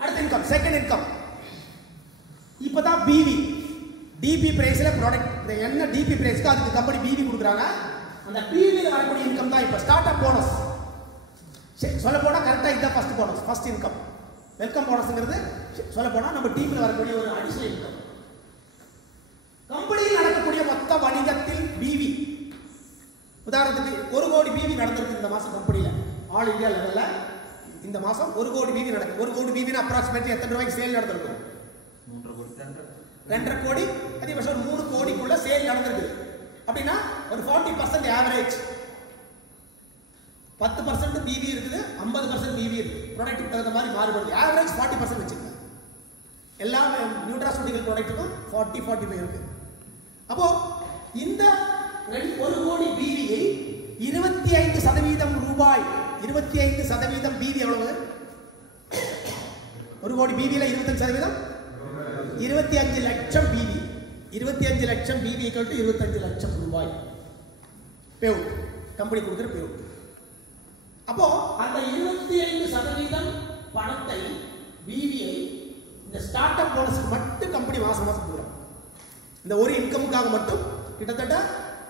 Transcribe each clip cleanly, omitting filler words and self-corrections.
அடுத்த income second income. இப்பதான் PV DP பிரைஸ்ல ப்ராடக்ட் என்ன டிபி பிரைஸ்க்கு அதுக்கு கம்பெனி பிவி கொடுக்குறாங்க. அந்த பிவில வரக்கூடிய இன்கம் தான் இப்ப ஸ்டார்ட் அப் போனஸ். சொல்ல போனா கரெக்டா இதுதான் first bonus, first income. Welcome போனஸ்ங்கிறது சொல்ல போனா நம்ம டீம்ல வரக்கூடிய ஒரு அடிஷனல் இன்கம். கம்பெனியில் நடக்கக்கூடிய மொத்த வணிகத்தில் பிவி, உதாரணத்துக்கு 1 கோடி பிவி நடந்திருக்கு இந்த மாசம் கம்பெனியில ஆல் இந்தியா லெவல்ல. இந்த மாசம் 1 கோடி பிவி நடக்குது. 1 கோடி பிவி அப்ராக்சிமேட்லி எத்தனை ரூபாய்க்கு சேல் நடந்திருக்கு? 2.5 கோடி, அதிகபட்சம் 3 கோடிக்குள்ள சேல் நடந்திருக்கு. அப்படின்னா ஒரு 40% ஆவரேஜ். 10% பிவி இருக்குது, 50% பிவி இருக்குது. ப்ராடக்ட்டுக்கு தகுந்த மாதிரி மாறுபடுது. ஆவரேஜ் 40% வச்சுக்கோங்க. எல்லா நியூட்ராசூட்டிக்கல் ப்ராடக்ட்டுக்கும் 40-45 இருக்கு. அப்போ இந்த 1 கோடி பிவியை 25% ரூபாய், 25% பிவி எவ்வளவு? 1 கோடி பிவியில 25%, 25 லட்சம் பிவி. 25 லட்சம் பிவி = 25 லட்சம் ரூபாய் பேவுட், கம்பெனி கொடுக்குற பேவுட். அப்போ அந்த 25% பணத்தை பிவியை இந்த ஸ்டார்ட் அப் போனஸ்க்கு மட்டும் கம்பெனி மாசம் மாசம் கொடுக்குறாங்க. இந்த ஒரு இன்கமுக்காக மட்டும் கிட்டத்தட்ட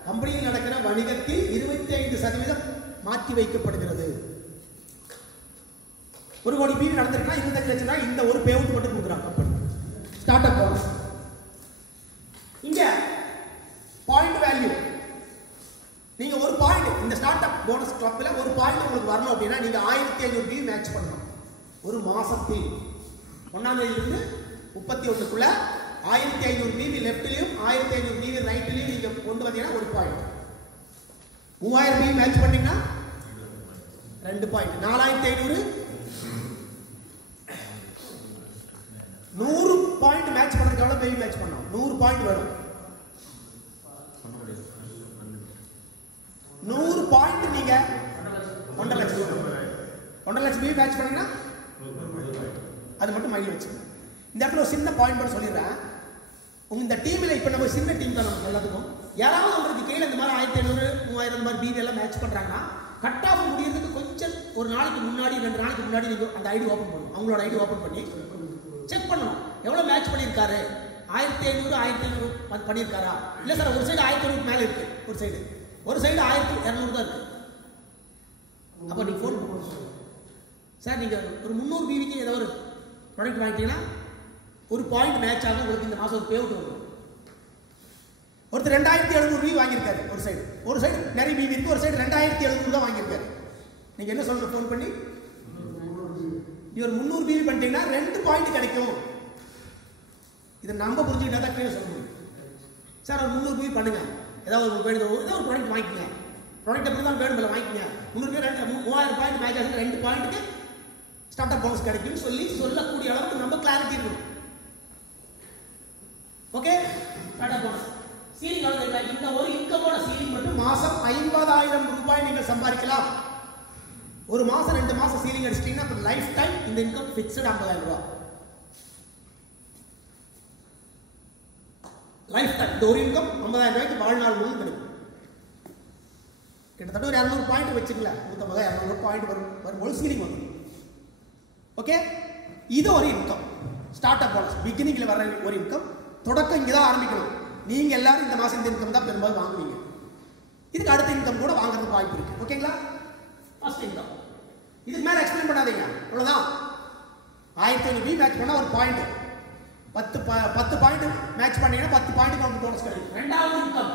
கம்பெனியில் நடக்கிற வணிகத்தில் 25% மாற்றி வைக்கப்படுகிறது. 1 கோடி பிவி நடந்திருக்கா 25 லட்சம் தான் இந்த ஒரு பேவுட் மட்டும் கொடுக்குறாங்க கம்பெனி ஸ்டார்ட் அப் போனஸ். இங்க பாயிண்ட் வேல்யூ, நீங்க ஒரு பாயிண்ட் இந்த ஸ்டார்ட் அப் போனஸ் கிளப்ல ஒரு பாயிண்ட் உங்களுக்கு வரணும் அப்படின்னா நீங்க 1500 பிவி மேட்ச் பண்ணணும். ஒரு மாசத்தில் 1ஆம் தேதியிலிருந்து 31க்குள்ள 1500 பிவி லெஃப்ட்லயும் 1500 பிவி ரைட்லயும் நீங்க கொண்டு வந்தீங்கன்னா ஒரு பாயிண்ட். 3000 பிவி மேட்ச் பண்ணீங்கன்னா 2 பாயிண்ட். 4500 100 பாயிண்ட் மேட்ச் பண்றதுக்கு எவ்வளவு பிவி மேட்ச் பண்ணணும்? 100 பாயிண்ட் வேணும். 100 பாயிண்ட் நீங்க 1.5 லட்சம் 1.5 லட்சம் பிவி மேட்ச் பண்ணீங்கன்னா அது மட்டும் மைண்ட் வச்சுக்கோங்க. இந்த இடத்துல ஒரு சின்ன பாயிண்ட் மட்டும் சொல்லிடுறேன். உங்க இந்த டீம்ல இப்ப நம்ம சின்ன டீம் தான் நம்ம எல்லாத்துக்கும். யாராவது உங்களுக்கு கீழே இந்த மாதிரி 1500 3000 இந்த மாதிரி பிவி எல்லாம் மேட்ச் பண்றாங்கன்னா கட் ஆஃப் முடியறதுக்கு கொஞ்சம் ஒரு நாளைக்கு முன்னாடி 2 நாளைக்கு முன்னாடி நீங்க அந்த ஐடி ஓபன் பண்ணணும். அவங்களோட ஐடி ஓபன் பண்ணி செக் பண்ணணும் எவ்வளவு மேட்ச் பண்ணியிருக்காரு. 1500 1500 பண்ணியிருக்காரா? இல்ல சார் ஒரு சைடு 1500 மேல இருக்கு, ஒரு சைடு 1200 தான் இருக்கு. அப்ப நீங்க ஃபோன் சார் நீங்க ஒரு 300 பிவிக்கு ஏதோ ஒரு ப்ராடக்ட் வாங்கிட்டீங்கன்னா ஒரு பாயிண்ட் மேட்ச் ஆகும். உங்களுக்கு இந்த மாசம் ஒரு பேவுட் வரும். ஒருத்தர் 2700 பிவி வாங்கியிருக்காரு, ஒரு சைடு நிறைய பிவி இருக்கு, ஒரு சைடு 2700 தான் வாங்கியிருக்காரு. நீங்க என்ன சொல்லணும் ஃபோன் பண்ணி? நீ ஒரு 300 பிவி பண்ணிட்டீங்கன்னா 2 பாயிண்ட் கிடைக்கும். இதை நம்ம புரிஞ்சுக்கிட்டா தான் கிளியர் சொல்ல முடியும். சார் ஒரு 300 பிவி பண்ணுங்க, ஏதாவது ஒரு ப்ராடக்ட் வாங்கிக்கங்க. ப்ராடக்ட் எப்படி தான் வேணும் வாங்கிக்கங்க. 3000 பாயிண்ட் மேட்ச் ஆகுது, 2 பாயிண்ட்டுக்கு ஸ்டார்ட் அப் போனஸ் கிடைக்கும் சொல்லக்கூடிய அளவுக்கு நம்ம கிளாரிட்டி இருக்கணும். Okay, start up bonus ceiling எவ்வளவு? இந்த ஒரு இன்கமோட சீலிங் மட்டும் மாசம் 50,000 ரூபாய் நீங்கள் சம்பாதிக்கலாம். ஒரு மாசம் 2 மாசம் சீலிங் அடிச்சிட்டீங்கன்னா லைஃப் டைம் இந்த இன்கம் ஃபிக்ஸ்டு 50,000 ரூபாய். லைஃப் டைம் இந்த ஒரு இன்கம் 50,000 ரூபாய்க்கு வாழ்நாள் முழுவதும் கிடைக்கும். கிட்டத்தட்ட ஒரு 200 பாயிண்ட் வச்சுக்கல, 150 200 பாயிண்ட் வரும்போது சீலிங் வந்துடும். ஓகே, இது ஒரு இன்கம். ஸ்டார்ட் அப் போனஸ் பிகினிங்ல வர ஒரு இன்கம். தொடக்கம் இங்கே தான் ஆரம்பிக்கணும். நீங்க எல்லாரும் இந்த மாசம் இந்த இன்கம் தான் பெரும்பாலும் வாங்குவீங்க. இதுக்கு அடுத்த இன்கம் கூட வாங்குறதுக்கு வாய்ப்பு இருக்கு. ஓகேங்களா? First income. இதுக்கு மேல எக்ஸ்பிளைன் பண்ணாதீங்க, அவ்வளவுதான். 1500 பிவி மேட்ச் பண்ணா ஒரு பாயிண்ட், 10 பாயிண்ட் மேட்ச் பண்ணீங்கன்னா 10 பாயிண்ட் உங்களுக்கு போனஸ் கிடைக்கும். இரண்டாவது இன்கம்.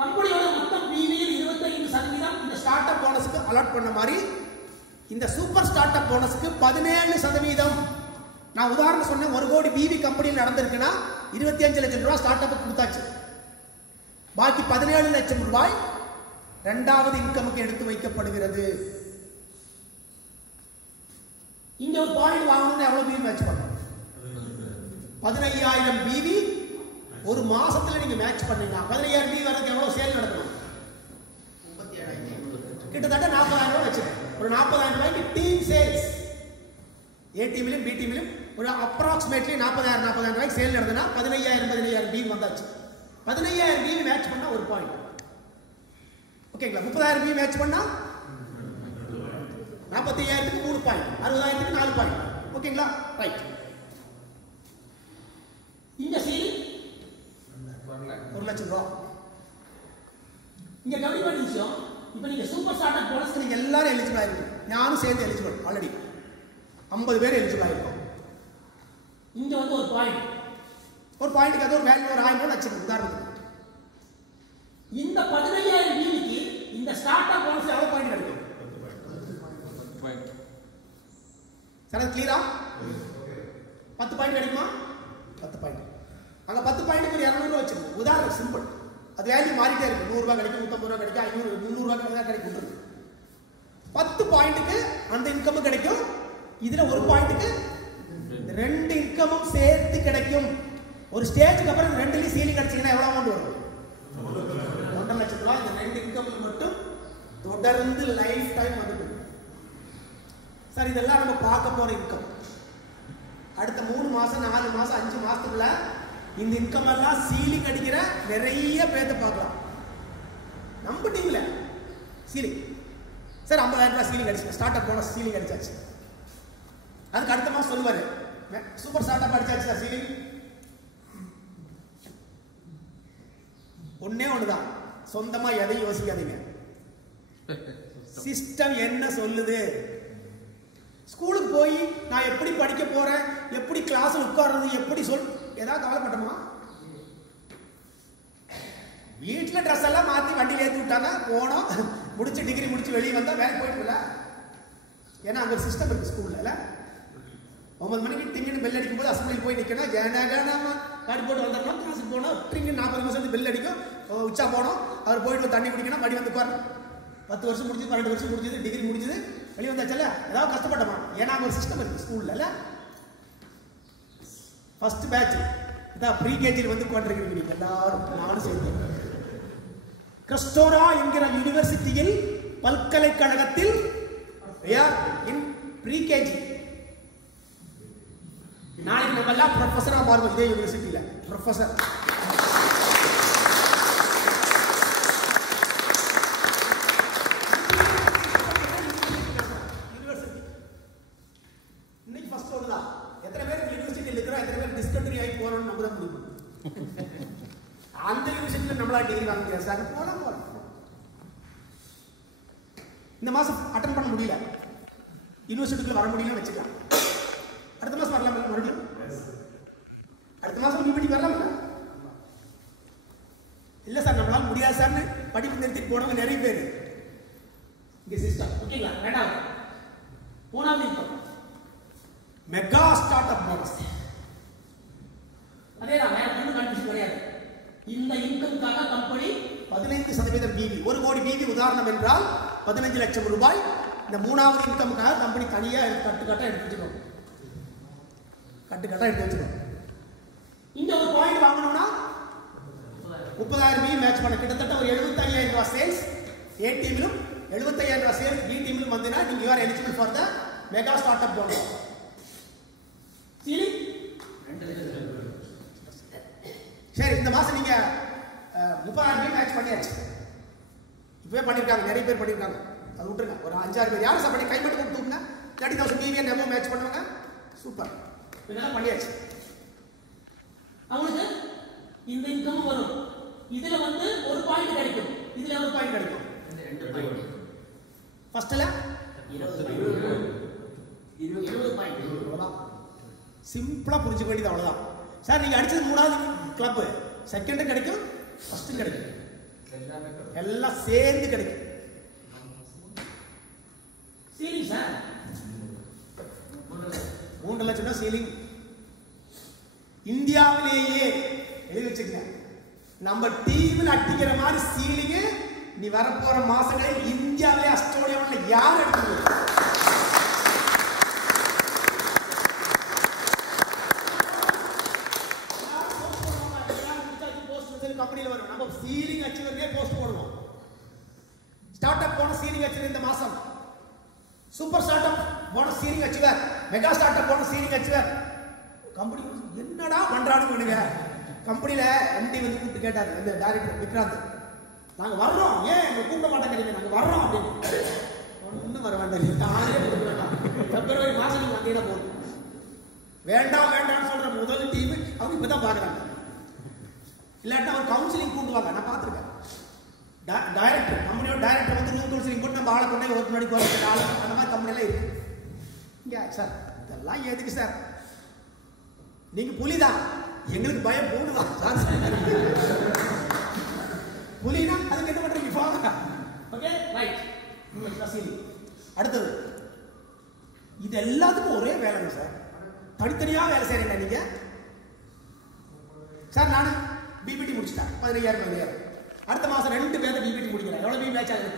கம்பெனியோட மொத்தம் பிவியில் 25% இந்த ஸ்டார்ட் அப் போனஸ்க்கு அலாட் பண்ண மாதிரி இந்த சூப்பர் ஸ்டார்ட் அப் போனஸ்க்கு 17%. நான் உதாரணம் சொன்னேன், 1 கோடி பிவி கம்பெனியில் நடந்திருக்குன்னா 25 லட்சம் ரூபாய் ஸ்டார்ட் அப் கொடுத்தாச்சு. பாக்கி 17 லட்சம் ரூபாய் இரண்டாவது இன்கமுக்கு எடுத்து வைக்கப்படுகிறது. இங்க ஒரு பாயிண்ட் வாங்கணும்னு எவ்வளவு பிவி மேட்ச் பண்ணணும்? 15,000 பிவி ஒரு மாசத்துல நீங்க மேட்ச் பண்ணீங்கன்னா 15,000 பிவி வரதுக்கு எவ்வளவு சேல் நடக்கணும்? கிட்டத்தட்ட 40,000 ரூபாய் வச்சுக்கோங்க. ஒரு 40,000 ரூபாய்க்கு டீம் சேல்ஸ், ஏ டீமிலும் பி டீமிலும் ஒரு அப்ராக்சிமேட்லி 40,000 ரூபாய்க்கு சேல் நடந்ததுன்னா 15,000 பிவி வந்தாச்சு. 15,000 பிவி மேட்ச் பண்ணா ஒரு பாயிண்ட். ஓகேங்களா? 30,000 மேட்ச் பண்ணா 45,000க்கு 3 பாயிண்ட், 60,000க்கு 4 பாயிண்ட். ஓகேங்களா? ரைட். இந்த சீலிங் 1 லட்சம் ரூபா. இங்க கவனிக்க வேண்டிய விஷயம், இப்போ நீங்க சூப்பர் ஸ்டார்ட் அப் போனஸ் நீங்க எல்லாரும் எலிஜிபிள் ஆயிருக்கீங்க. நானும் சேர்ந்து எலிஜிபிள். ஆல்ரெடி 50 பேர் எலிஜிபிள் ஆயிருக்கோம். இங்க வந்து ஒரு பாயிண்ட்டுக்கு அது ஒரு வேல்யூ ஒரு 1000 வச்சுக்கோங்க உதாரணத்துக்கு. இந்த 15000 டிவிக்கு இந்த ஸ்டார்ட் அப் போனஸ் எவ்வளவு பாயிண்ட் கிடைக்கும்? சார் அது கிளியரா? 10 பாயிண்ட் கிடைக்குமா? 10 பாயிண்ட். அங்க 10 பாயிண்ட் ஒரு 200 ரூபாய் வச்சுக்கோங்க. உதாரணம் சிம்பிள். அது வேல்யூ மாறிட்டே இருக்கு. 100 ரூபாய் கிடைக்கும், 150 ரூபாய் கிடைக்கும், 500, 300 ரூபாய் கிடைக்கும். 10 பாயிண்ட்டுக்கு அந்த இன்கம் கிடைக்கும். இதுல ஒரு பாயிண்ட்டுக்கு 2 இன்கமும் சேர்த்து கிடைக்கும். ஒரு ஸ்டேஜுக்கு அப்புறம் 2லயும் சீலிங் அடிச்சீங்கன்னா எவ்வளவு அமௌண்ட் வரும்? 1.5 லட்சம் ரூபாய். இந்த 2 இன்கம் மட்டும் தொடர்ந்து லைஃப் டைம் வந்துடும். சார் இதெல்லாம் நம்ம பார்க்க போற இன்கம். அடுத்த 3 மாசம் 4 மாசம் 5 மாசத்துக்குள்ள இந்த இன்கம் எல்லாம் சீலிங் அடிக்கிற நிறைய பேர்த்த பார்க்கலாம். நம்ம டீம்ல சீலிங் சார் 50,000 ரூபாய் சீலிங் அடிச்சு ஸ்டார்ட் அப் போனஸ் சீலிங் அடிச்சாச்சு. அதுக்கு அடுத்த மாசம் சொல்லுவாரு சூப்பர் ஸ்டார்ட் அப் அடிச்சாச்சு சார் சீலிங். ஒன்னே ஒண்ணுதான், சொந்தமா எதையும் யோசிக்காதீங்க. சிஸ்டம் என்ன சொல்லுது? ஸ்கூலுக்கு போய் நான் எப்படி படிக்க போறேன், எப்படி கிளாஸ் உட்கார்றது, எப்படி ஏதாவது கவலைப்பட்டோமா? வீட்டில் ட்ரெஸ் எல்லாம் மாற்றி வண்டியில் ஏற்றி விட்டாங்க, போனோம், முடிச்சு டிகிரி முடிச்சு வெளியே வந்தால் வேலைக்கு போயிட்டுல. ஏன்னா அங்கே ஒரு சிஸ்டம் இருக்கு ஸ்கூல்ல. 9 மணிக்கு டிங்கின்னு பெல் அடிக்கும் போது அசம்பிளி போய் நிற்கணும். ஜனகணமா காடி போட்டு வந்தோம்னா கிளாஸுக்கு போனோம். டிங்கு 40 நிமிஷம் பெல் அடிக்கும், உச்சா போனோம். அவர் போயிட்டு தண்ணி குடிக்கணும், மடி வந்து உட்காரணும். 10 வருஷம் முடிஞ்சது, 12 வருஷம் முடிஞ்சது, டிகிரி முடிஞ்சது, வெளியே வந்தாச்சல்ல. ஏதாவது கஷ்டப்பட்டோமா? ஏன்னா அங்கே ஒரு சிஸ்டம் இருக்கு ஸ்கூல்ல. ஃபர்ஸ்ட் பேட்ச் இதான் ப்ரீ கேஜியில் வந்து உட்காந்துருக்கீங்க நீங்க எல்லாரும், நானும் சேர்ந்து. கிறிஸ்டோரா என்கிற யூனிவர்சிட்டியில் பல்கலைக்கழகத்தில் ப்ரீ கேஜி. நாளைக்கு நம்ம எல்லாம் ப்ரொஃபஸரா மாறுவோம் இதே யூனிவர்சிட்டியில. ப்ரொஃபஸர் யூனிவர்சிட்டி இன்னைக்கு ஃபர்ஸ்ட் ஒன்றுதான். எத்தனை பேர் யூனிவர்சிட்டியில் இருக்கிறோம், எத்தனை பேர் டிஸ்கண்டினியூ ஆகி போறோம்னு நம்ம தான் முடியும். அந்த யூனிவர்சிட்டியில் நம்மளா டிகிரி வாங்க முடியாது சார். போலாம். இந்த மாசம் அட்டன் பண்ண முடியல, யூனிவர்சிட்டிக்குள்ள வர முடியலன்னு வச்சுக்கலாம். அடுத்த மாசம் வரலாம் மறுபடியும். அடுத்த மாசம் யூனிவர்சிட்டி வரலாம் இல்ல சார் நம்மளால முடியாது சார்னு படிப்பு நிறுத்திட்டு போனவங்க நிறைய பேர். இங்க சிஸ்டம் ஓகேங்களா? ரெண்டாவது மூணாவது income mega start up bonus. அதேதான், வேற ஒன்றும் கன்ஃபியூஷன் கிடையாது. இந்த இன்கம்காக கம்பெனி 15% பிபி, 1 கோடி பிபி உதாரணம் என்றால் 15 லட்சம் ரூபாய். இந்த மூணாவது இன்கமுக்காக கம்பெனி தனியா கட்டுக்கட்டா எடுத்து வச்சுக்கணும். இந்த ஒரு பாயிண்ட் வாங்கணும்னா 30,000 பிபி மேட்ச் பண்ண கிட்டத்தட்ட ஒரு 75,000 ரூபாய் சேல்ஸ் ஏ டீமிலும் 75,000 ரூபாய் சேல்ஸ் பி டீமிலும் வந்துனா நீங்க you are eligible for the mega start up bonus. சரி, இந்த மாசம் நீங்க 30,000 மேட்ச் பண்ணியாச்சு. இப்பவே பண்ணிருக்காங்க, நிறைய பேர் பண்ணிருக்காங்க. அது விட்டுருங்க, ஒரு 5-6 பேர் யாரும் பண்ணி கை மட்டும் கொடுத்துங்க. 30,000 பிவி டெமோ மேட்ச் பண்ணுவாங்க. சூப்பர், இதெல்லாம் பண்ணியாச்சு. அவங்களுக்கு இந்த இன்கம் வரும். இதுல வந்து ஒரு பாயிண்ட் கிடைக்கும், இதுல ஒரு பாயிண்ட் கிடைக்கும். ஃபர்ஸ்ட்ல 20 பாயிண்ட். அவ்வளவுதான், சிம்பிளா புரிஞ்சுக்க வேண்டியது அவ்வளவுதான். சார் நீங்க அடிச்சது 3வது கிளப், செகண்ட் கிடைக்கும், ஃபர்ஸ்ட் கிடைக்கும், எல்லாம் சேர்ந்து கிடைக்கும். சீலிங் சார் 3 லட்சம் சீலிங். இந்தியாவிலேயே எழுதி வச்சுக்கங்க, நம்ம டீம்ல அடிக்கிற மாதிரி சீலிங் நீ வரப்போற மாசங்களில் இந்தியாவிலே ஆஸ்திரேலியாவில் யார் எடுத்துருவோம்? கம்பெனியில் வரும். நம்ம சீலிங் அச்சீவர்லயே போஸ்ட் போடுவோம். ஸ்டார்ட் அப் போன சீலிங் அச்சீவர் இந்த மாசம், super start up bonus ceiling achiever, mega start up bonus ceiling achiever. Company என்னடா பண்றான்னு பண்ணுங்க. கம்பெனியில எம்டி வந்து கூப்பிட்டு கேட்டாரு, இந்த டைரக்டர் விக்ராந்த், நாங்க வர்றோம், ஏன் எங்க கூப்பிட மாட்டேங்கிறீங்க, நாங்க வர்றோம் அப்படின்னு. ஒன்றும் வர வேண்டாம், நானே பிப்ரவரி மாசம் நீங்க வந்தீங்கன்னா போதும். வேண்டாம் வேண்டாம்னு சொல்ற முதல் டீம் அவங்க இப்பதான் பாக்குறாங்க. இல்லாட்டா அவர் கவுன்சிலிங் கூட்டுவாங்க, நான் பார்த்துருக்கேன். டைரக்டர், கம்பெனியோட டைரக்டர் வந்து ரூம் கவுன்சிலிங் போட்டு நம்ம ஆளை கொண்டே ஒரு முன்னாடி போகிற ஆள் அந்த மாதிரி கம்பெனிலாம் இருக்கு. இங்கே சார் இதெல்லாம் எதுக்கு சார், நீங்க புலிதான், எங்களுக்கு பயம் போடுதான் சார். புலினா அதுக்கு என்ன பண்றீங்க? Okay right. அடுத்தது, இது எல்லாத்துக்கும் ஒரே வேலைங்க சார், தனித்தனியா வேலை செய்யறீங்க நீங்க. சார் நான் பிபிடி முடிச்சிட்டேன் 15,000. அடுத்த மாசம் 2 பேரை பிபிடி முடிக்கிறேன். எவ்வளவு பி மேட்ச் ஆகுது?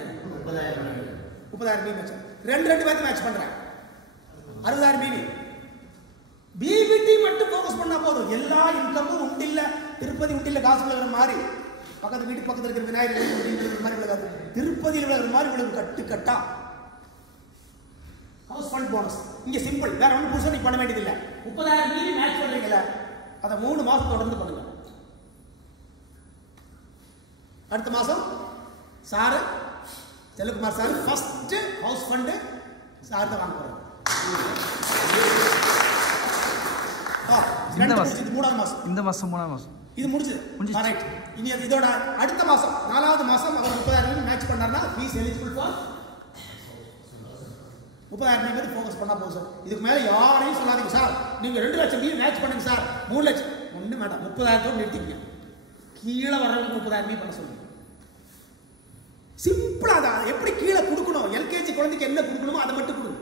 30,000 பி மேட்ச். 2 பேருக்கு மேட்ச் பண்றேன், 60,000 பிபி. பிபிடி மட்டும் ஃபோக்கஸ் பண்ணா போதும், எல்லா இன்கமும் உண்டில்ல, திருப்பதி உண்டில்ல காசு விழுகிற மாதிரி, பக்கத்து வீட்டு பக்கத்துல இருக்கிற விநாயகர் மாதிரி விழுகாது, திருப்பதியில் விழுகிற மாதிரி விழுகும் கட்டு கட்டா. ஹவுஸ் ஃபண்ட் போனஸ் இங்க சிம்பிள், வேற ஒன்றும் புதுசாக நீங்க பண்ண வேண்டியது இல்லை. 30,000 பிபி மேட்ச் பண்றீங்களா, அதை 3 மாசம் தொடர்ந்து பண்ணுங்க. அடுத்த மாசம் Charu Selvakumar sir first house fund sir தான் வாங்க போறாங்க. மூணாவது மாசம், இந்த மாசம் 3ஆம் மாசம் இது முடிஞ்சது. ரைட். இனி இதோட அடுத்த மாசம் 4வது மாசம் அவர் 30,000 மேட்ச் பண்ணாருன்னா ஃபீஸ் எலிஜிபிள் ஃபார் 30,000 பேர் ஃபோக்கஸ் பண்ணா போதும் சார். இதுக்கு மேல யாரையும் சொல்லாதீங்க சார், நீங்க 2 லட்சம் பேர் மேட்ச் பண்ணுங்க சார், 3 லட்சம் ஒன்றும் வேண்டாம், 30,000 நிறுத்திக்கங்க. கீழே வர்றவங்க 30,000 பண்ண சொல்லுங்க. சிம்பிளா தான், எப்படி கீழே கொடுக்கணும், எல்கேஜி குழந்தைக்கு என்ன கொடுக்கணுமோ அதை மட்டும் கொடுங்க.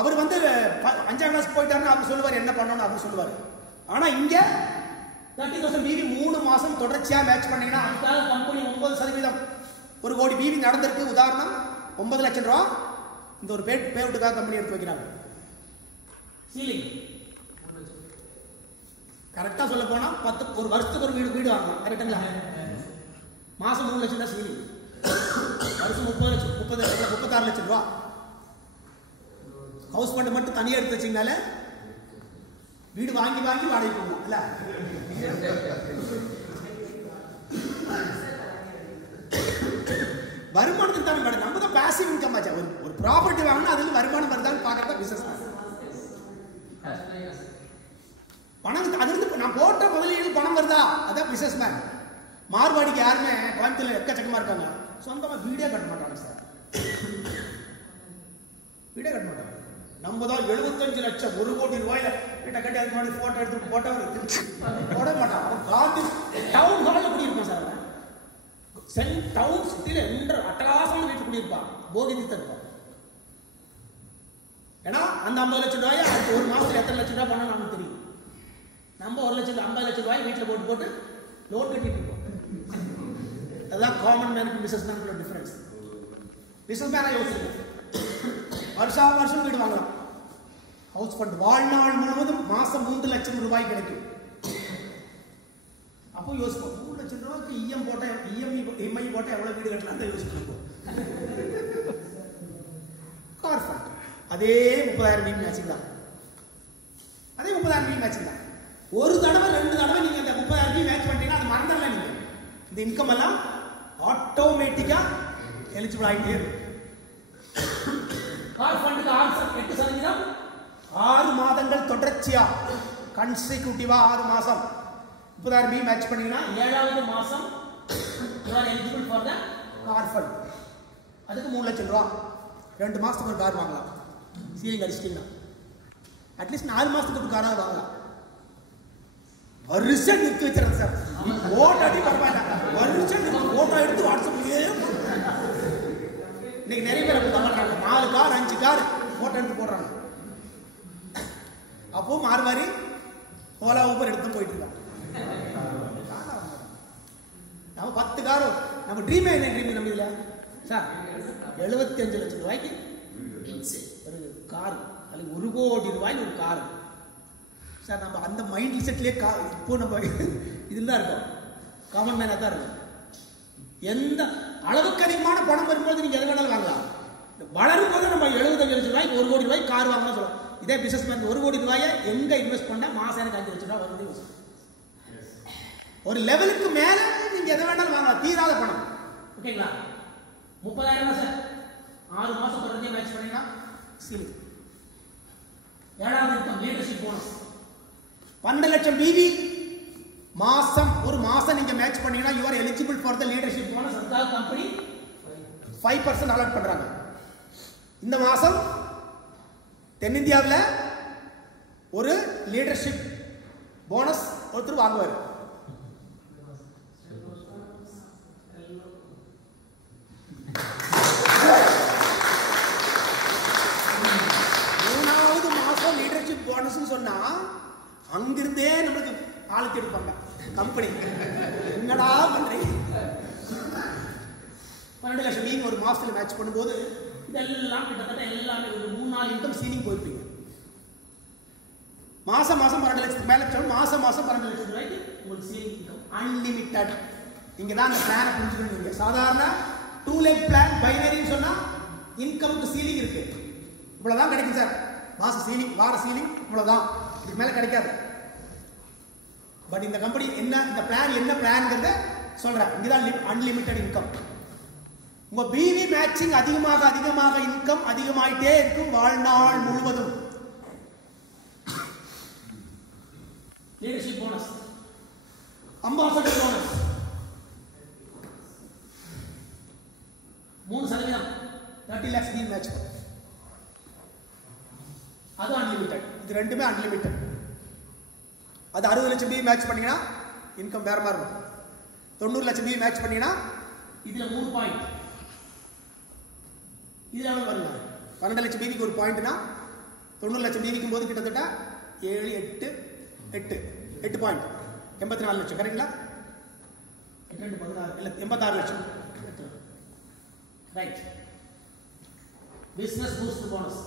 அவர் வந்து 5ஆம் கிளாஸ் போயிட்டாருன்னா அவர் சொல்லுவார் என்ன பண்ணணும்னு அவர் சொல்லுவார். ஆனா இங்க 30,000 பிபி 3 மாசம் தொடர்ச்சியா மேட்ச் பண்ணீங்கன்னா கம்பெனி 9% 1 கோடி பிபி நடந்திருக்கு. உதாரணம் 9 லட்சம் ரூபா இந்த ஒரு பேவுட்டுக்காக கம்பெனி எடுத்து வைக்கிறாங்க. சீலிங் கரெக்டா சொல்ல போனா 10 ஒரு வருஷத்துக்கு ஒரு வீடு வாங்கலாம். கரெக்டுங்களா? மாசம் 3 லட்சம் தான் சீலிங், வருஷம் 30 லட்சம், 36 லட்சம் ரூபா. ஹவுஸ் ஃபண்ட் மட்டும் தனியாக எடுத்து வச்சிங்கனால வீடு வாங்கி வாங்கி வாடகை போடணும் இல்ல. வருமானத்துக்கு தான் மேடம், நம்ம தான் பாசிவ் இன்கம் ஆச்சா. ஒரு ப்ராப்பர்ட்டி வாங்கினா அதுல வருமானம் வருதான்னு பார்க்கறதா பிசினஸ். பணம் அது இருந்து நான் போட்ட முதலீடு பணம் வருதா, அதான் பிசினஸ் மேன். மார்வாடிக்கு யாருமே கோயம்புத்தூர்ல எக்கச்சக்கமா இருக்காங்க, சொந்தமா வீடே கட்ட மாட்டாங்க சார், வீடே கட்ட மாட்டாங்க. நம்ம தான் 75 லட்சம் 1 கோடி ரூபாயில வீட்டை கட்டி அதுக்கு முன்னாடி போட்டோ எடுத்து போட்டா போட மாட்டான். அவன் காந்தி டவுன் ஹால்ல குடியிருப்பான் சார், டவுன் சிட்டியில என்ற அட்டகாசமான வீட்டு குடியிருப்பான், போகி தீர்த்தம் இருப்பான். ஏன்னா அந்த 50 லட்சம் ரூபாய் அடுத்த ஒரு மாசத்துல எத்தனை லட்சம் ரூபாய் பண்ணணும் நமக்கு தெரியும். நம்ம 1 லட்சம் 50 லட்சம் ரூபாய் வீட்டில் போட்டு லோன் கட்டிட்டு இருப்போம். அதுதான் காமன் மேனுக்கு பிசினஸ் மேனுக்குள்ள டிஃபரன்ஸ். பிசினஸ் மேனா யோசிச்சு வருஷம் வீடு வாங்கலாம். ஹவுஸ் ஃபண்ட் வாழ்நாள் முழுவதும் மாசம் 3 லட்சம் ரூபாய் கிடைக்கும். அப்போ யோசிப்போம் 3 லட்சம் ரூபாய்க்கு இஎம் போட்டா இஎம்ஐ போட்டா எவ்வளவு வீடு கட்டலாம் தான் யோசிப்போம். கார் ஃபண்ட் அதே 30,000 வீடு மேட்சிங், அதே 30,000 வீடு மேட்சிங். ஒரு தடவை 2 தடவை நீங்க அந்த 30,000 மேட்ச் பண்ணிட்டீங்கன்னா அது மறந்துடல. நீங்க இந்த இன்கம் எல்லாம் ஆட்டோமேட்டிக்கா எலிஜிபிள் ஆகிட்டே இருக்கும். கார் ஃபண்டுக்கு 8%, 6 மாதங்கள் தொடர்ச்சியா கன்சிக்யூட்டிவா 6 மாசம் 30,000 மேட்ச் பண்ணீங்கன்னா 7வது மாசம் you are eligible for the car fund. அதுக்கு 3 லட்சம் ரூபா 2 மாசத்துக்கு ஒரு கார் வாங்கலாம். சீலிங் அடிச்சிட்டீங்கன்னா அட்லீஸ்ட் 4 மாசத்துக்கு ஒரு காராக வாங்கலாம். வருஷம் நிறுத்தி வச்சிருக்கேன் சார், ஓட்ட அடி பரவாயில்ல, வருஷம் போட்டோ எடுத்து வாட்ஸ்அப்லயே இன்னைக்கு நிறைய பேர் அப்படி பண்றாங்க. 4 கார் 5 கார் போட்டோ எடுத்து போடுறாங்க. அப்போ மாறி ஓலா ஊபர் எடுத்து போயிட்டு இருக்காங்க. நம்ம 10 காரும் நம்ம ட்ரீமே என்ன ட்ரீம் நம்ம இதுல சார் 75 லட்சம் ரூபாய்க்கு ஒரு கார், அல்லது 1 கோடி ரூபாய்க்கு ஒரு கார் சார். நம்ம அந்த மைண்ட் செட்லேயே இப்போ நம்ம இதில் தான் இருக்கோம், காமன் மேனாக தான் இருக்கும். எந்த அளவுக்கு அதிகமான பணம் வரும்போது நீங்கள் எது வேணாலும் வாங்கலாம். வளரும் போது நம்ம 75 லட்சம் ரூபாய்க்கு 1 கோடி ரூபாய்க்கு கார் வாங்கலாம் சொல்லலாம். இதே பிசினஸ் மேன் 1 கோடி ரூபாயை எங்கே இன்வெஸ்ட் பண்ணால் மாதம் எனக்கு 5 லட்சம் ரூபாய் வந்து ஒரு லெவலுக்கு மேலே நீங்கள் எதை வேணாலும் வாங்கலாம், தீராத பணம். ஓகேங்களா? 30,000 சார் 6 மாதம் தொடர்ந்து மேட்ச் பண்ணிங்கன்னா சீலிங் ஏழாவது இன்கம் லீடர்ஷிப் போனஸ் 12 லட்சம் பிவி மாசம் ஒரு மாசம் நீங்க மேட்ச் பண்ணீங்கன்னா you are eligible for the leadership bonus அதுக்காக கம்பெனி 5% அலாட் பண்றாங்க. இந்த மாசம் தென்னிந்தியாவில் ஒரு லீடர்ஷிப் போனஸ் ஒருத்தர் வாங்குவார். மூணாவது மாசம் லீடர்ஷிப் போனஸ் சொன்னா அங்கிருந்தே நம்மளுக்கு ஆளுக்கு எடுப்பாங்க கம்பெனி. என்னடா பண்றீங்க? 12 லட்சம் நீங்க ஒரு மாசத்துல மேட்ச் பண்ணும்போது இதெல்லாம் கிட்டத்தட்ட எல்லாமே ஒரு 3-4 இன்கம் சீலிங் போயிருப்பீங்க. மாசம் 12 லட்சத்துக்கு மேல மாசம் 12 லட்சம் ரூபாய்க்கு உங்களுக்கு சீலிங் இன்கம் அன்லிமிட்டட். இங்க தான் அந்த பிளானை புரிஞ்சுக்கணும். சாதாரண 2 லேக் பிளான் பைனரின்னு சொன்னா இன்கம்க்கு சீலிங் இருக்கு. இவ்வளவுதான் கிடைக்கும் சார் மாச சீலிங், வார சீலிங் இவ்வளவுதான், இதுக்கு மேல கிடைக்காது. பட் இந்த கம்பெனி என்ன, இந்த பிளான் என்ன பிளான்ங்கிறத சொல்றேன். இங்கதான் அன்லிமிட்டட் இன்கம். உங்க பிவி மேட்சிங் அதிகமாக இன்கம் அதிகமாயிட்டே இருக்கும் வாழ்நாள் முழுவதும். Leadership bonus, ambassador bonus 3% 30 lakhs PV match, அது அன்லிமிட்டட். இது ரெண்டுமே அன்லிமிட்டட். அது 60 லட்சம் பிவி மேட்ச் பண்ணீங்கன்னா இன்கம் வேற மாதிரி இருக்கும். 90 லட்சம் பிவி மேட்ச் பண்ணீங்கன்னா இதுல 3 பாயிண்ட், இதுல எவ்வளவு வருங்க? 12 லட்சம் பிவிக்கு ஒரு பாயிண்ட்னா 90 லட்சம் பிவிக்கும் போது கிட்டத்தட்ட 8 பாயிண்ட் 84 லட்சம். கரெக்டுங்களா? 16 இல்ல 86 லட்சம். ரைட். பிசினஸ் பூஸ்ட் போனஸ்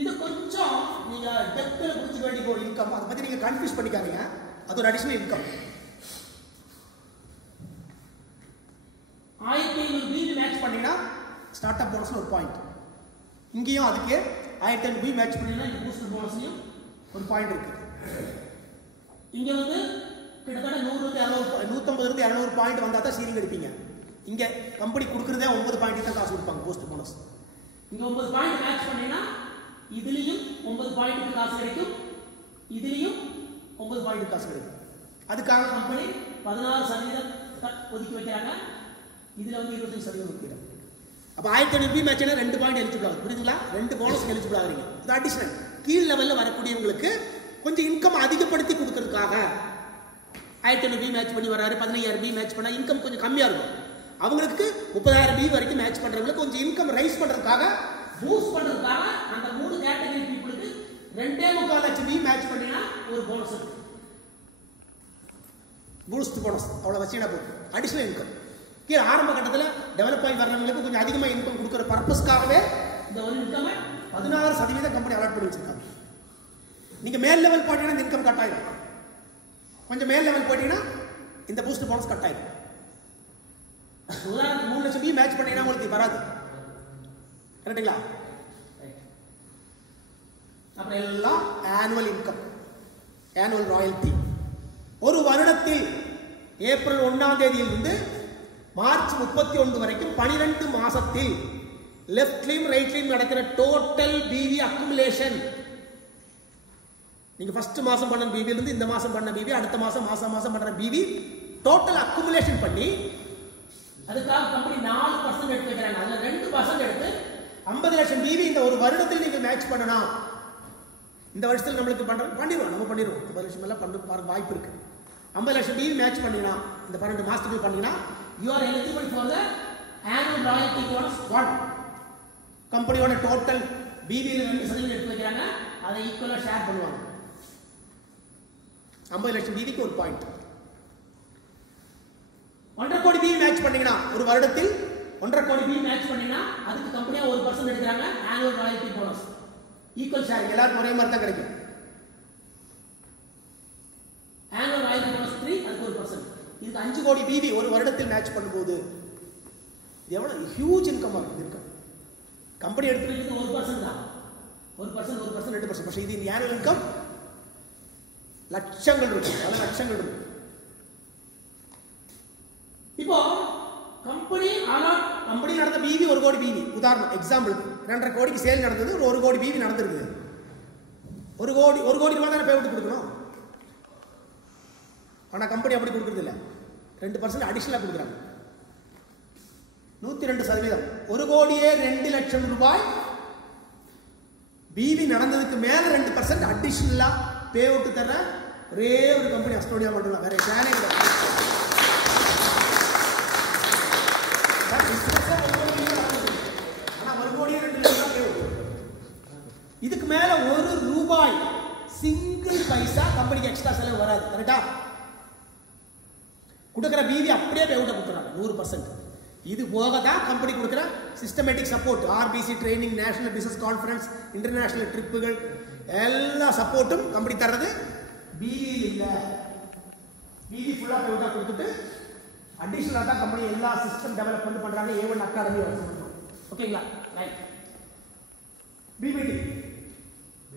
இது கொஞ்சம் நீங்க டெப்த்ல புரிஞ்சுக்க வேண்டிய ஒரு இன்கம். அதை பத்தி நீங்க கன்ஃபியூஸ் பண்ணிக்காதீங்க. அது ஒரு அடிஷனல் இன்கம். 1500 பிவி மேட்ச் பண்ணீங்கன்னா ஸ்டார்ட் அப் போனஸ்ல ஒரு பாயிண்ட். இங்கேயும் அதுக்கு 1500 பிவி மேட்ச் பண்ணீங்கன்னா இந்த பூஸ்ட் போனஸ்லயும் ஒரு பாயிண்ட் இருக்கு. இங்க வந்து கிட்டத்தட்ட 150 இருந்து 200 பாயிண்ட் வந்தா தான் சீலிங் எடுப்பீங்க. இங்க கம்பெனி கொடுக்கறதே 9 பாயிண்ட் தான் காசு கொடுப்பாங்க போஸ்ட் போனஸ். இங்க 9 பாயிண்ட் மேட்ச் பண்ணீங்கன்னா இதுலயும் 9 பாயிண்ட் காசு கிடைக்கும், இதுலயும் 9 பாயிண்ட் காசு கிடைக்கும். அதுக்காக கம்பெனி 16% ஒதுக்கி வைக்கிறாங்க. இதுல வந்து 25% ஒதுக்கிறாங்க. அப்ப 1500 பிவி மேட்ச்னா 2 பாயிண்ட் எலிஜிபிள் ஆகுது. புரியுதுங்களா? 2 போனஸ் எலிஜிபிள் ஆகுறீங்க. இது அடிஷனல். கீழ் லெவல்ல வரக்கூடியவங்களுக்கு கொஞ்சம் இன்கம் அதிகப்படுத்தி கொடுக்கறதுக்காக 1500 பிவி மேட்ச் பண்ணி வராரு, 15000 பிவி மேட்ச் பண்ணா இன்கம் கொஞ்சம் கம்மியா இருக்கும். அவங்களுக்கு 30000 பிவி வரைக்கும் மேட்ச் பண்றவங்களுக்கு கொஞ்சம் இன்கம் ரைஸ் பண்றதுக்காக, பூஸ்ட் பண்றதுக்காக அந்த 3 கேட்டகரி பீப்புளுக்கு 2.25 லட்சம் பிவி மேட்ச் பண்ணினா ஒரு போனஸ் இருக்கு. பூஸ்ட் போனஸ் அவ்வளவு வச்சீங்கன்னா போதும். அடிஷனல் இன்கம் கீழே ஆரம்ப கட்டத்தில் டெவலப் ஆகி வரவங்களுக்கு கொஞ்சம் அதிகமாக இன்கம் கொடுக்குற பர்பஸ்க்காகவே இந்த ஒரு இன்கம் 16% கம்பெனி அலாட் பண்ணி வச்சிருக்காங்க. நீங்க மேல் லெவல் போட்டீங்கன்னா இந்த இன்கம் கட் ஆயிடும். கொஞ்சம் மேல் லெவல் போட்டீங்கன்னா இந்த பூஸ்ட் போனஸ் கட் ஆயிடும். உதாரணத்துக்கு 3 லட்சம் பிவி மேட்ச் பண்ணீங்கன்னா உங்களுக்கு வராது. கரெக்டுங்களா? அப்புறம் எல்லாம் ஆனுவல் இன்கம், ஆனுவல் ராயல்டி. ஒரு வருடத்தில் ஏப்ரல் 1ஆம் தேதியிலிருந்து மார்ச் 31 வரைக்கும் 12 மாசத்தில் லெஃப்ட்லயும் ரைட்லயும் நடக்கிற டோட்டல் பிவி அக்குமுலேஷன், நீங்க ஃபர்ஸ்ட் மாசம் பண்ண பிவி இருந்து இந்த மாசம் பண்ண பிவி, அடுத்த மாசம் மாசம் பண்ற பிவி டோட்டல் அக்குமுலேஷன் பண்ணி அதுக்காக கம்பெனி 4% எடுத்து வைக்கிறாங்க. அதுல 2% எடுத்து 50 லட்சம் பிவி இந்த ஒரு வருடத்தில் நீங்க மேட்ச் பண்ணணும். இந்த வருஷத்துல நம்மளுக்கு பண்ணிடுவோம், நம்ம பண்ணிடுவோம். 50 லட்சம் எல்லாம் பண்ண வாய்ப்பு இருக்கு. 50 லட்சம் பிவி மேட்ச் பண்ணீங்கன்னா இந்த 12 மாசத்துக்கு பண்ணீங்கன்னா you are eligible for the annual royalty bonus 1. கம்பெனியோட டோட்டல் பிவில 2% எடுத்து வைக்கிறாங்க. அதை ஈக்குவலா ஷேர் பண்ணுவாங்க. 50 லட்சம் பிவிக்கு ஒரு பாயிண்ட். 1.5 கோடி பிவி மேட்ச் பண்ணீங்கன்னா ஒரு வருடத்தில் 1.5 கோடி பிவி மேட்ச் பண்ணீங்கன்னா அதுக்கு கம்பெனியா 1% எடுக்கிறாங்க. annual royalty bonus equal share எல்லாருக்கும் ஒரே மாதிரி தான் கிடைக்கும். annual royalty bonus 3 அதுக்கு 1%. இதுக்கு 5 கோடி பிவி ஒரு வருடத்தில் மேட்ச் பண்ணும்போது எவ்வளவு ஹியூஜ் இன்கம் இருக்கு. கம்பெனி எடுத்துக்கிட்டு 1% தான். 1% 2%. இது ஆனுவல் இன்கம் லட்சங்கள் இருக்கு. பல லட்சங்கள் இருக்கு. இப்போ கம்பெனி நடந்த பிவி 1 கோடி பிவி உதாரணம் எக்ஸாம்பிள் 2.5 கோடிக்கு சேல் நடந்தது, ஒரு 1 கோடி பிவி நடந்திருக்குது. 1 கோடி ரூபாய் தானே பே அவுட் கொடுக்கணும். ஆனால் கம்பெனி அப்படி கொடுக்குறது இல்லை, 2% அடிஷனலாக கொடுக்குறாங்க. 102%. 1 கோடியே 2 லட்சம் ரூபாய் பிவி நடந்ததுக்கு மேல 2% அடிஷனலா பே அவுட் தர ஒரே ஒரு கம்பெனி அஸ்டோடியா மட்டும் தான், வேற சேனே கிடையாது. ஆனா 1 கோடியே 2 லட்சம் பே அவுட். இதுக்கு மேல 1 ரூபாய் சிங்கிள் பைசா கம்பெனிக்கு எக்ஸ்ட்ரா செலவு வராது. கரெக்டா? கொடுக்குற பிவி அப்படியே பே அவுட் கொடுக்குறாங்க 100%. இது போக தான் கம்பெனி கொடுக்குற systematic support, RPC training, national business conference, international ட்ரிப்புகள், எல்லா சப்போர்ட்டும் கம்பெனி தர்றது. பிவி இல்லை, பிவி ஃபுல்லா பே அவுட்டா கொடுத்துட்டு அடிஷனலா தான் கம்பெனி எல்லா சிஸ்டம் டெவலப்மெண்ட் பண்றாங்க. A1 அகாடமி ஓகேங்களா? ரைட். பிபிடி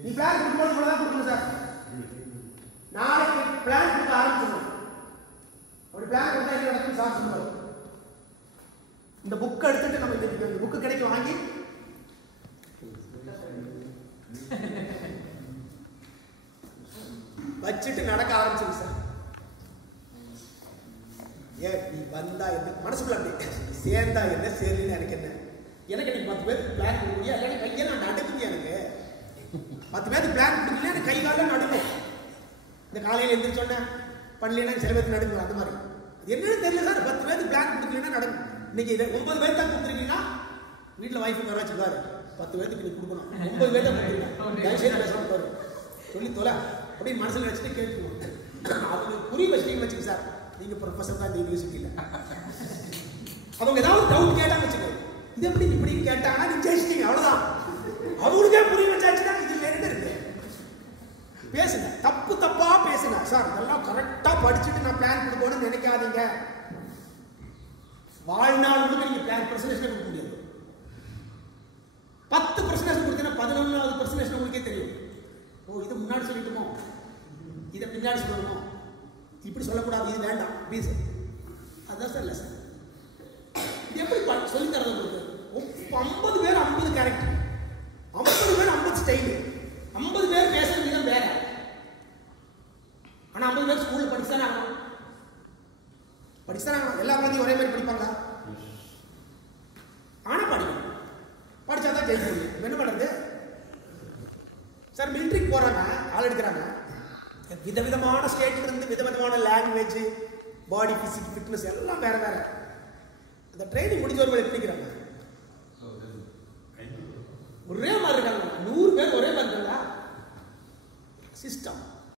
நீ பிளான் கொடுக்கும்போது இவ்வளவுதான் கொடுக்கணும் சார். நாளைக்கு பிளான் கொடுக்க ஆரம்பிச்சிடணும். ஒரு பிளான் கொடுத்தா என்ன நடக்கும் சார் சொல்லுவாங்க. இந்த புக் எடுத்துட்டு நம்ம இந்த புக் கிடைக்கு வாங்கி வச்சுட்டு நடக்க ஆரம்பிச்சிருக்கு சார். ஏன் நீ வந்தா என்ன மனசுக்குள்ள அப்படி சேர்ந்தா என்ன சேரலன்னு எனக்கு என்ன, எனக்கு இன்னைக்கு 10 பேருக்கு பிளான் கொடுக்க முடியாது. இல்லைன்னா கையெல்லாம் நடுக்குங்க. எனக்கு 10 பேருக்கு பிளான் கொடுக்கல எனக்கு கை காலம் நடுக்கும். இந்த காலையில் எழுந்திரிச்சோன்னே பண்ணலன்னா சில பேருக்கு நடுக்கும். அந்த மாதிரி என்னன்னு தெரியல சார். 10 பேருக்கு பிளான் கொடுக்கலன்னா நடக்கும். இன்னைக்கு 9 பேர் தான் கொடுத்துருக்கீங்கன்னா வீட்டில் வைஃபு வராச்சுக்காரு 10 பேருக்கு நீ கொடுக்கணும். 9 பேர் தான் கொடுத்துருக்கீங்க, தயவுசெய்து பேசாமல் பாரு சொல்லி தொலை அப்படின்னு மனசில் வச்சுட்டு கேட்டுக்குவோம். அவங்க புரிய வச்சுட்டீங்க வச்சுக்க சார், நீங்கள் ப்ரொஃபஸர் தான் இந்த யூனிவர்சிட்டியில். அவங்க ஏதாவது டவுட் கேட்டாங்க வச்சுக்கோ, இது எப்படி இப்படி கேட்டாங்கன்னா நீ ஜெயிச்சிட்டீங்க, அவ்வளோதான். அவங்களுக்கே புரிய வச்சாச்சுன்னா இது வேறு இருக்கு. பேசுங்க, தப்பா பேசுங்க சார். இதெல்லாம் கரெக்டாக படிச்சுட்டு நான் பிளான் கொடுக்கணும்னு நினைக்காதீங்க. வாழ்நாள் முழுக்க நீங்க பிளான் பிரசன்டேஷன் கொடுக்க முடியாது. 10% கொடுத்தீங்கன்னா 11% உங்களுக்கே தெரியும். ஓ இது முன்னாடி சொல்லிட்டுமோ, இதை பின்னாடி சொல்லணுமோ, இப்படி சொல்லக்கூடாது, இது வேண்டாம் ப்ளீஸ். அதுதான் சார் இல்லை சார். இது எப்படி சொல்லி தரது உங்களுக்கு? 50 பேர் 50 கேரக்டர், 50 பேர் 50 ஸ்டைலு, 50 பேர் பேசுற விதம் வேற. ஆனா 50 பேர் ஸ்கூல்ல படிச்சுதானே ஆகணும். எல்லா குழந்தையும் ஒரே மாதிரி படிப்பாங்களா? ஆனா படிக்கணும், படிச்சாதான் ஜெயிக்க முடியும். என்ன பண்றது சார்? மிலிட்ரிக்கு போறாங்க, ஆள் எடுக்கிறாங்க, விதவிதமான ஸ்டேட்ல இருந்து விதவிதமான லாங்குவேஜ், பாடி பிசிக், ஃபிட்னஸ் எல்லாம் வேற வேற. அந்த ட்ரைனிங் முடிஞ்சவர்கள் எப்படிக்கிறாங்க? ஒரே மாதிரி இருக்காங்க. 100 பேர் ஒரே மாதிரி இருக்காங்க. சிஸ்டம்